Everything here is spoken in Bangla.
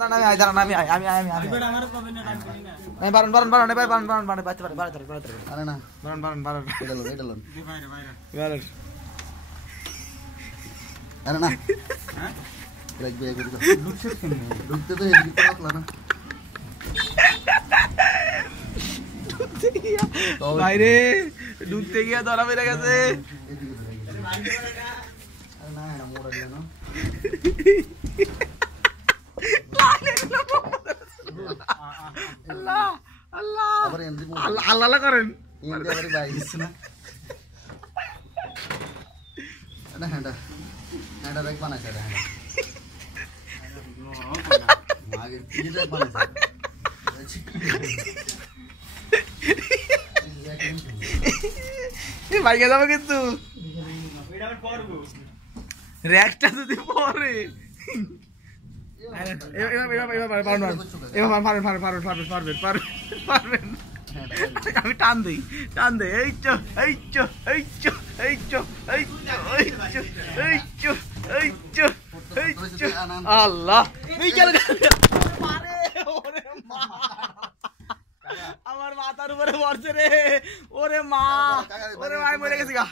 না না আমি দাঁড়ান আমি এবার আমারও পাবেন না টাইম করি না আমি বারণ এবার বারণ বাইতে পারে আরে না বারণ এটা লোন দি বাইরে বারণ আরে না হ্যাঁ রাখবে এগুলো ঢুকতে তো এদিকে রাখলা না বাইরে ঢুকতে গিয়া ধরা বেড়ে গেছে আরে না না মোড়া দিল না আল্লাহ আল্লাহ আবার এমনি আল্লাহ আল্লাহ করেন ইন্ডিয়া বাড়ি বাইস না না হ্যান্ডা দেখ বানাইছে রে হ্যান্ডা আগে কিটা বানাইছে এই ভাইকে যাবে কিন্তু এটা আবার পড়বো র্যাকটা যদি পরে আমি টান দিই আল্লাহ আমার মাথার উপরে পড়ছে রে ওরে মা ওরে ভাই মরে গেছি গা